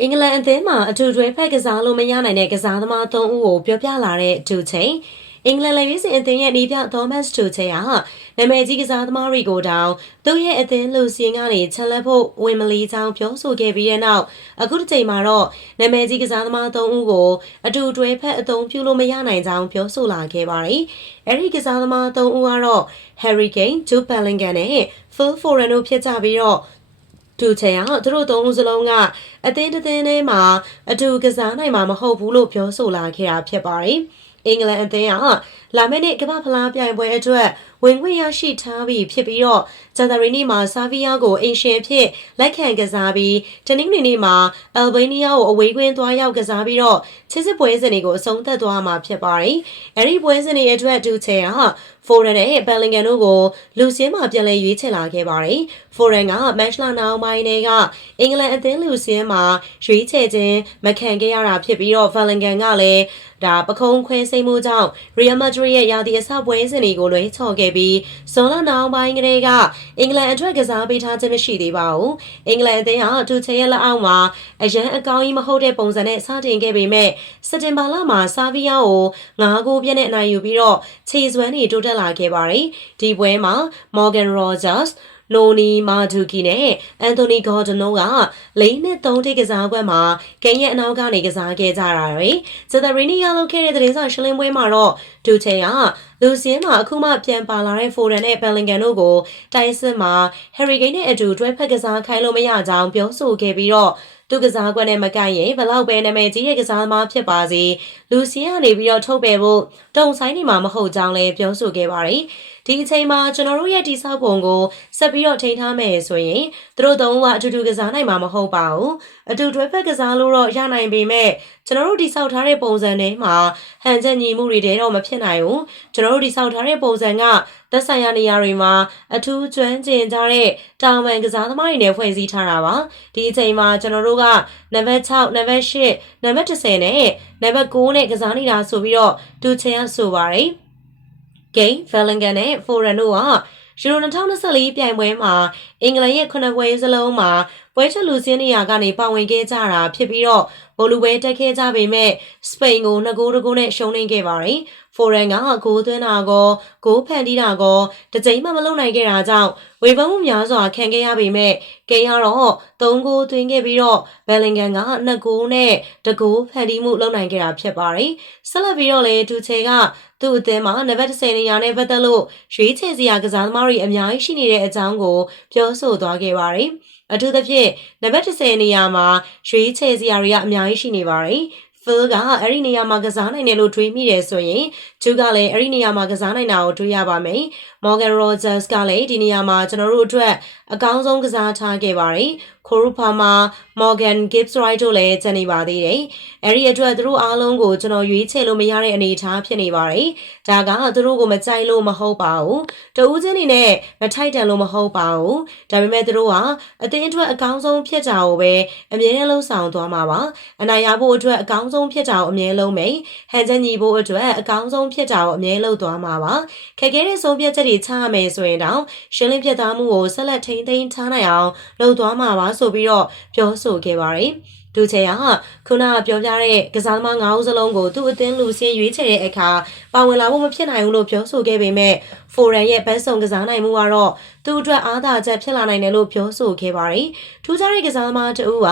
အင်္ဂလန်အသင်းမှာအထူးတွဲဖက်ကစားလို့မရနိုင်တဲ့ကစားသမား၃ဦးကိုပြောပြလာတဲ့ဒူချိန်အင်္ဂလန်လက်ရွေးစင်အသင်းရဲ့ဒီပြသောမတ်ဒူချိန်ဟာနာမည်ကြီးကစားသမားတွေကိုတောင်သူ့ရဲ့အသင်းလူစင်ကနေချက်လက်ဖို့ဝင်မလီချောင်းပြောဆိုခဲ့ပြီးတဲ့နောက်အခုတစ်ချိန်မှာတော့နာမည်ကြီးကစားသမား၃ဦးကိုအထူးတွဲဖက်အသုံးပြုလို့မရနိုင်ကြောင်းပြောဆိုလာခဲ့ပါတယ်။အဲဒီကစားသမား၃ဦးကတော့ Harry Kane, Jude Bellingham နဲ့ Phil Foden တို့ဖြစ်ကြပြီးတော့ သူချေရသူတို့သုံးဦးစလုံးကအသင်းတစ်သင်းထဲမှာအတူကစားနိုင်မှာမဟုတ်ဘူးလို့ပြောဆိုလာခဲ့တာဖြစ်ပါတယ်။အင်္ဂလန်အသင်းကလာမယ့်နေ့ကမ္ဘာဖလားပြိုင်ပွဲအတွက်ဝင်ခွင့်ရရှိထားပြီးဖြစ်ပြီးတော့ဂျန်ဒါရီနေ့မှာဆာဗီးယားကိုအင်ရှင်ဖြစ်လက်ခံကစားပြီးတနင်္ဂနွေနေ့မှာအယ်ဘေးနီးယားကိုအဝေးကွင်းသွားရောက်ကစားပြီးတော့ချစ်စစ်ပွဲစဉ်တွေကိုအဆုံးသတ်သွားမှာဖြစ်ပါတယ်။အဲဒီပွဲစဉ်တွေအတွက်ဒူချေကဖိုရန်နဲ့ဘယ်လင်ဂန်တို့ကိုလူစင်းမှာပြန်လည်ရွေးချယ်လာခဲ့ပါတယ်။ဖိုရန်ကမန်ချလာနောင်ပိုင်းတွေကအင်္ဂလန်အသင်းလူစင်းမှာရွေးချယ်ခြင်းမခံခဲ့ရတာဖြစ်ပြီးတော့ဘယ်လင်ဂန်ကလည်းဒါပခုံးခွဲစိတ်မှုကြောင့်ရီယယ်မက်ဒရစ်ရဲ့ရာသီအစပွဲစဉ်တွေကိုလွှဲချော်ခဲ့ပြီးဇွန်လနောက်ပိုင်းကလေးကအင်္ဂလန်အထွက်ကစားပေးထားခြင်းမရှိသေးပါဘူး။အင်္ဂလန်အသင်းဟာတူချေရဲ့လက်အောက်မှာအရန်အကောင်းကြီးမဟုတ်တဲ့ပုံစံနဲ့စတင်ခဲ့ပေမဲ့စက်တင်ဘာလမှာဆာဗီးယားကို9ဂိုးပြည့်နဲ့အနိုင်ယူပြီးတော့ခြေစွမ်းတွေတိုးတက်လာခဲ့ပါတယ်။ဒီပွဲမှာ Morgan Rogers နိုနီမာဒူကီနဲ့အန်တိုနီဂေါ်ဒနိုကလေးနဲ့သုံးထိပ်ကစားကွက်မှာကင်ရဲ့အနောက်ကနေကစားခဲ့ကြတာတွေ။ဇက်သရီနီယာလုပ်ခဲ့တဲ့သတင်းစာရှင်းလင်းပွဲမှာတော့ဒူချေက လူစင်းမှာအခုမှပြန်ပါလာတဲ့ဖိုဒန်နဲ့ဘယ်လင်ဂန်တို့ကိုတိုင်ဆစ်မှာဟယ်ရီဂိန်းနဲ့အတူတွဲဖက်ကစားခိုင်းလို့မရကြောင်းပြောဆိုခဲ့ပြီးတော့သူကစားကွက်နဲ့မကိုက်ရင်ဘလောက်ပဲနာမည်ကြီးရဲ့ကစားသမားဖြစ်ပါစေလူစီကနေပြီးတော့ထုတ်ပယ်ဖို့တုံဆိုင်နေမှာမဟုတ်ကြောင်းလည်းပြောဆိုခဲ့ပါတယ်ဒီအချိန်မှာကျွန်တော်တို့ရဲ့တိဆောက်ပုံကိုဆက်ပြီးတော့ထိန်းထားမယ်ဆိုရင်သူတို့သုံးကအတူတူကစားနိုင်မှာမဟုတ်ပါဘူးအတူတွဲဖက်ကစားလို့တော့ရနိုင်ပေမဲ့ကျွန်တော်တို့တိဆောက်ထားတဲ့ပုံစံတွေမှာဟန်ချက်ညီမှုတွေတည်းတော့မဖြစ်နိုင်ဘူးကျွန်တော်တို့တိဆောက်ထားတဲ့ပုံစံကသက်ဆိုင်ရာနေရာတွေမှာအထူးကျွမ်းကျင်ကြတဲ့တာဝန်ကစားသမားတွေနဲ့ဖွဲ့စည်းထားတာပါဒီအချိန်မှာကျွန်တော်တို့ကနံပါတ်6နံပါတ်8နံပါတ်10နဲ့နံပါတ်9နဲ့ကစားနေတာဆိုပြီးတော့တူချင်ရဆိုပါတယ်ဂိမ်းဖယ်လင်ဂန်နဲ့ဖိုရန်တို့ကယူရို2024ပြိုင်ပွဲမှာအင်္ဂလန်ရဲ့ခုနှစ်ပွဲစလုံးမှာပွဲချက်လူစင်းနေရာကနေပါဝင်ခဲ့ကြတာဖြစ်ပြီးတော့ဘိုလူပွဲတက်ခဲ့ကြပေမဲ့စပိန်ကို2ဂိုးတဂိုးနဲ့ရှုံးနိမ့်ခဲ့ပါတယ်။ ဖိုရန်ကဂိုးသွင်းတာကောဂိုးဖန်တီးတာကောတစ်ကြိမ်မှမလုပ်နိုင်ခဲ့တာကြောင့်ဝေဖန်မှုများစွာခံခဲ့ရပေမဲ့ကင်ကတော့3ဂိုးသွင်းခဲ့ပြီးတော့ဘယ်လင်ဂန်က2ဂိုးနဲ့တဂိုးဖန်တီးမှုလုပ်နိုင်ခဲ့တာဖြစ်ပါတယ်။ဆက်လက်ပြီးတော့လေဒူချေကသူ့အသင်းမှာနံပါတ်10နေရာနဲ့ပတ်သက်လို့ရွေးချယ်စရာကစားသမားတွေအများကြီးရှိနေတဲ့အကြောင်းကိုပြောဆိုသွားခဲ့ပါတယ်။အထူးသဖြင့်နံပါတ်10နေရာမှာရွေးချယ်စရာတွေကအများကြီးရှိနေပါတယ်။ Phil ကအဲ့ဒီနေရာမှာကစားနိုင်တယ်လို့တွေးမိတယ်ဆိုရင်ဂျူကလည်းအဲ့ဒီနေရာမှာကစားနိုင်တာကိုတွေးရပါမယ်။ Morgan Rogers ကလည်းဒီနေရာမှာကျွန်တော်တို့အတွက်အကောင်းဆုံးကစားထားခဲ့ပါတယ်။ခိုရူဖာမာ Morgan Gibbs Wright တို့လည်းကျန်နေပါသေးတယ်။အဲ့ဒီအတွက်သူတို့အားလုံးကိုကျွန်တော်ရွေးချယ်လို့မရတဲ့အနေအထားဖြစ်နေပါတယ်။ဒါကသူတို့ကိုမကြိုက်လို့မဟုတ်ပါဘူး။တဦးချင်းနေနဲ့မထိုက်တန်လို့မဟုတ်ပါဘူး။ဒါပေမဲ့သူတို့ကအတင်းအတွက်အကောင်းဆုံးဖြစ်တာကိုပဲအမြဲတမ်းလှုံ့ဆော်သွားမှာပါ။အနိုင်ရဖို့အတွက်အကောင်းဆုံးဖြစ်တာကိုအမြဲလုံးမယ်။ဟန်ချက်ညီဖို့အတွက်အကောင်းဆုံးဖြစ်တာကိုအမြဲလုပ်သွားမှာပါ။ခက်ခဲတဲ့ဆုံးဖြတ်ချက်တွေချရမယ်ဆိုရင်တော့ရှင်းလင်းပြတ်သားမှုကိုဆက်လက်ထိန်းသိမ်းထားနိုင်အောင်လုပ်သွားမှာပါဆိုပြီးတော့ပြောဆိုခဲ့ပါတယ်။ ဒူချေကခုနကပြောပြတဲ့ကစားသမား၅ဦးစလုံးကိုသူ့အသင်းလူစင်းရွေးချယ်တဲ့အခါပါဝင်လာဖို့မဖြစ်နိုင်ဘူးလို့ပြောဆိုခဲ့ပေမဲ့ဖိုရန်ရဲ့ဘတ်ဆုံကစားနိုင်မှုကတော့သူ့အတွက်အားသာချက်ဖြစ်လာနိုင်တယ်လို့ပြောဆိုခဲ့ပါတယ်။ထူးခြားတဲ့ကစားသမားတဦးက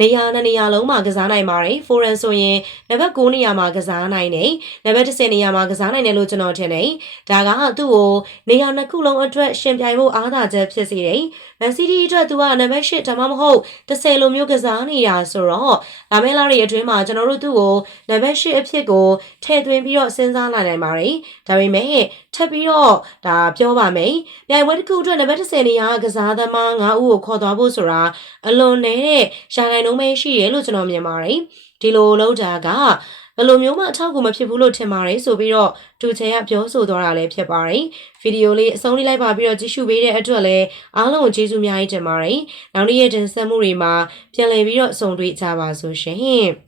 နေရာနဲ့နေရာလုံးမှာကစားနိုင်ပါတယ်။ဖိုရန်ဆိုရင်နံပါတ်9နေရာမှာကစားနိုင်တယ်။နံပါတ်10နေရာမှာကစားနိုင်တယ်လို့ကျွန်တော်ထင်တယ်။ဒါကသူ့ကိုနေရာနှစ်ခုလုံးအတွက်ရှင်ပြိုင်ဖို့အားသာချက်ဖြစ်စေတယ်။မန်စီးတီးအတွက်သူကနံပါတ်10ဒါမှမဟုတ်10လိုမျိုးကစားနေတာဆိုတော့လာမယ့်လတွေအတွင်းမှာကျွန်တော်တို့သူ့ကိုနံပါတ်10အဖြစ်ကိုထည့်သွင်းပြီးတော့စဉ်းစားလာနိုင်ပါတယ်။ဒါပေမဲ့ထပ်ပြီးတော့ဒါပြောပါမယ်။ပြိုင်ပွဲတစ်ခုအတွက်နံပါတ်10နေရာကစားသမား9ဦးကိုခေါ်သွားဖို့ဆိုတာအလွန်နေတဲ့ရာဂိုင်နှုန်းပဲရှိရလို့ကျွန်တော်မြင်ပါတယ်။ဒီလိုလောက်တာက ဘယ်လိုမျိုးမှအထောက်အကူမဖြစ်ဘူးလို့ထင်ပါတယ်ဆိုပြီးတော့ဒူချေကပြောဆိုသွားတာလည်းဖြစ်ပါတယ်။ဗီဒီယိုလေးအဆုံးလေးလိုက်ပါပြီးတော့ကြည့်ရှုပေးတဲ့အတွက်လည်းအားလုံးကိုကျေးဇူးအများကြီးတင်ပါတယ်။နောက်နေ့ရဲ့တင်ဆက်မှုတွေမှာပြန်လည်ပြီးတော့ဆုံတွေ့ကြပါစို့ရှင်။